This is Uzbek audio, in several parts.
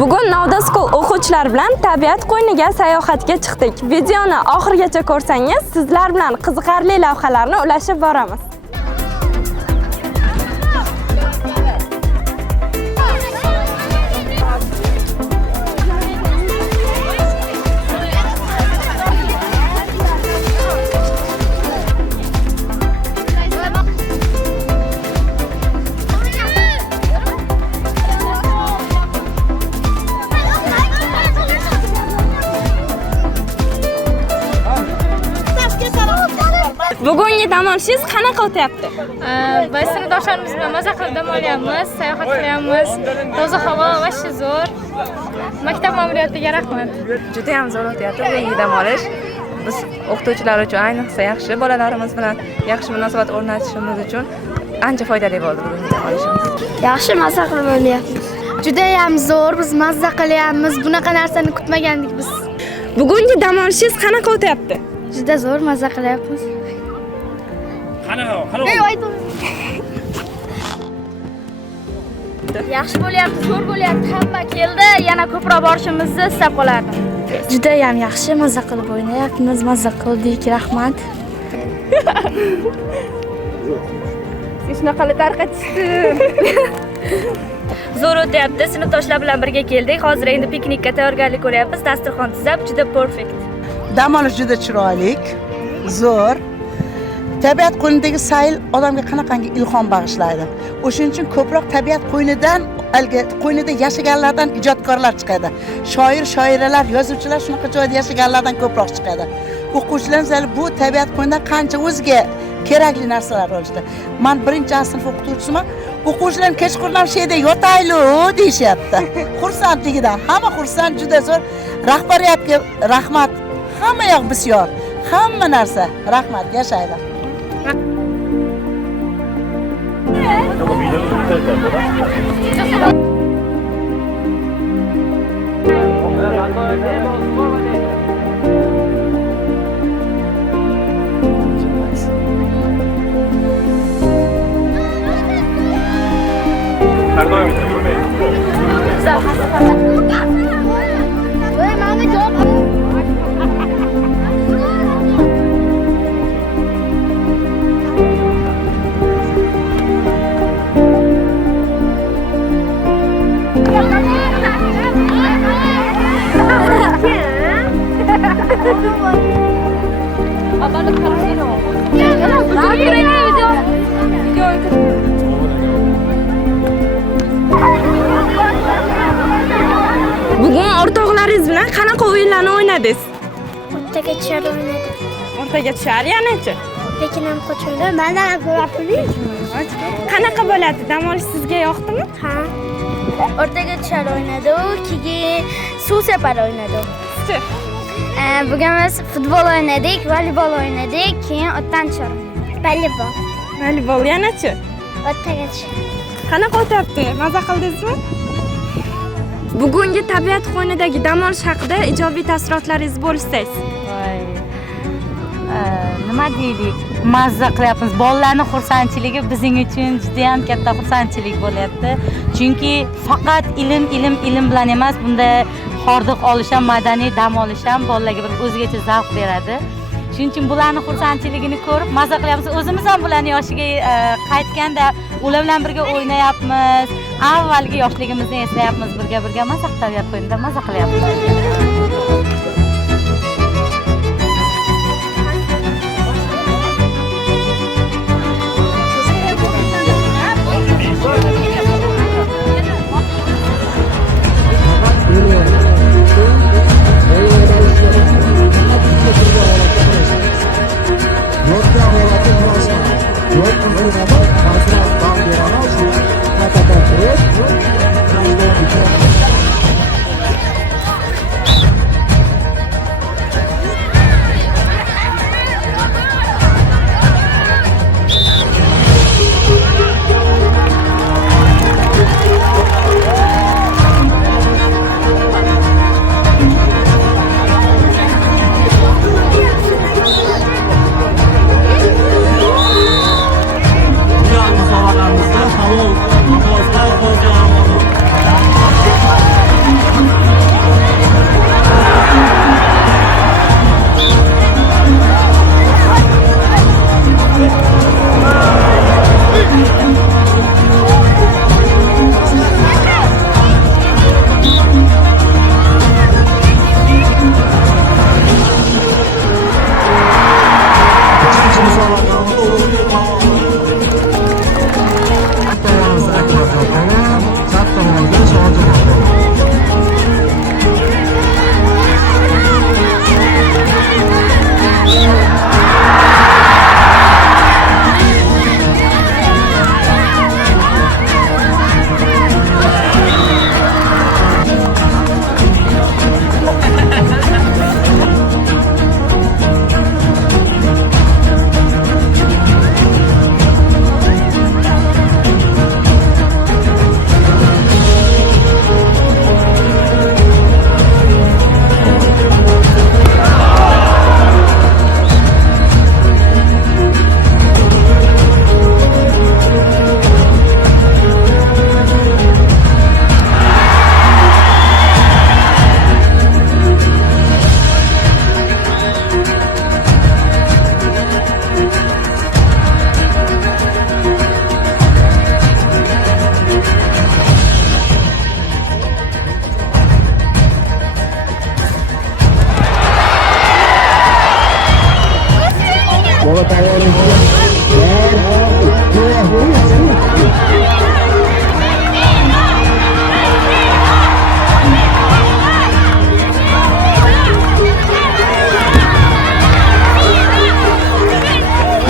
Bugun Navda School o'quvchilari bilan tabiat qo'yniga sayohatga chiqdik. Videoni oxirigacha ko'rsangiz, sizlar bilan qiziqarli lavhalarni ulashib boramiz. Bugungi dam olishingiz qanaqa o'tyapti? Biz sinfdoshlarimiz bilan maza qilib dam olyapmiz, sayohat qilyapmiz. Toza havo va zo'r. Maktab ma'muriyatiga rahmat. Juda ham zo'r o'tyapti bugungi dam olish. Biz o'qituvchilar uchun ayniqsa yaxshi, bolalarimiz bilan yaxshi munosabat o'rnatishimiz uchun ancha foydali bo'ldi bugungi dam olishimiz. Yaxshi maza qilib olyapmiz. Juda ham zo'r, biz maza qilyapmiz. Bunaqa narsani kutmagandik biz. Bugungi dam olishingiz qanaqa o'tyapti? Juda zo'r maza qilyapmiz. Yaxshi bo'lyapti, zo'r bo'lyapti. Hamma keldi, yana ko'proq borishimizni istab qolardim. Juda ham yaxshi maza qilib o'ynayapmiz. Maza qildik, rahmat. Shunaqa tarqatishdi. Zo'r o'tyapti. Sinfdoshlar bilan birga keldik. Hozir endi piknikka tayyorgarlik ko'ryapmiz. Dasturxon tuzab, juda perfect. Dam olish juda chiroyli, zo'r. Tabiat qo'ynidagi sayl odamga qanaqangi ilhom bag'ishlaydi. O'shuning uchun ko'proq tabiat qo'ynida yashaganlardan ijodkorlar chiqadi. Shoiralar, yozuvchilar shunaqa joyda yashaganlardan ko'proq chiqadi. O'quvchilarimiz bu tabiat qo'ynida qancha o'ziga kerakli narsalar olishdi. Men birinchi sinf o'qituvchisiman. O'quvchilar kechqurun shu yerda yotayli deyishyapti. Xursandligidan, hamma xursand, juda zo'r. Rahbariyatga rahmat. Hamma yoq bisyor. Hamma narsa rahmat, yashaylar. Bugun o'rtoqlaringiz bilan qanaqa o'yinlarni o'ynadingiz? O'rtaga tushar o'ynadik. O'rtaga tushar yana-chi? Lekin ham qo'childi. Mana ko'ryapsiz. Qanaqa bo'ladi? Dam olish sizga yoqdimi? Ha. O'rtaga tushar o'ynadik, keyin suv separ o'ynadik. Bugun biz futbol o'ynadik, voleybol o'ynadik, keyin o'tdan tushar o'ynadik. Voleybol yana-chi? O'rtaga tushar. Qanaqa o'tyapti? Maza qildingizmi? Bugungi tabiat qo'ynidagi dam olish haqida ijobiy taassurotlaringiz bo'lsangiz. Nima deylik? Mazza qilyapmiz. Bolalarning xursandchiligi bizning uchun juda ham katta xursandchilik bo'lyapti. Chunki faqat ilm bilan emas, bunda hordiq olish ham, madaniy dam olish ham bolalarga bir o'zgacha zavq beradi. Shuning uchun bularning xursandchiligini ko'rib mazza qilyapmiz. O'zimiz ham bularning yoshiga qaytganda ular bilan birga o'ynayapmiz. Avvalgi yoshligimizni eslayapmiz, birga maza tabiat qo'ynida maza qilyapmiz.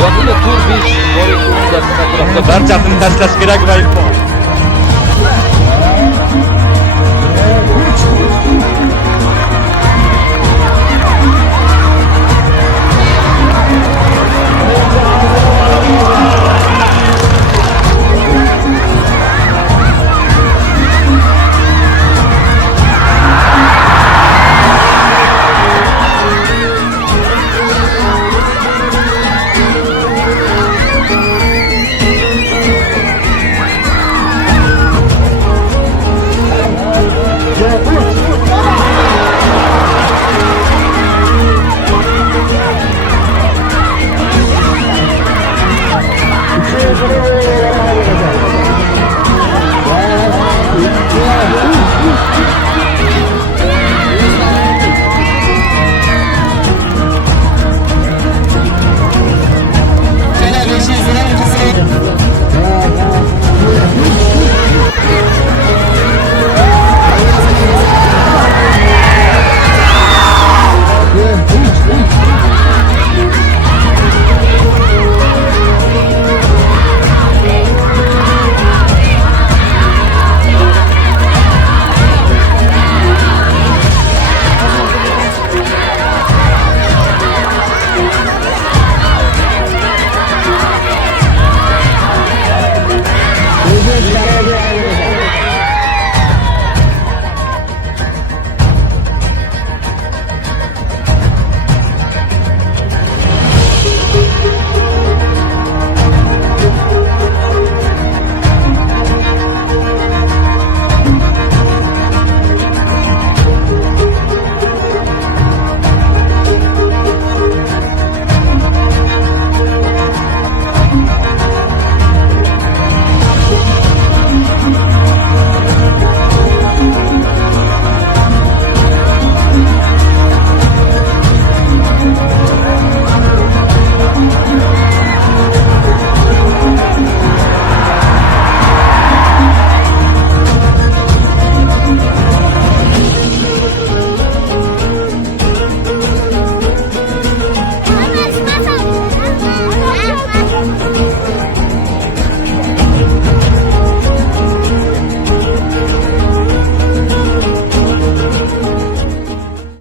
Vaqtida tur 5 barchasini tashlash kerak va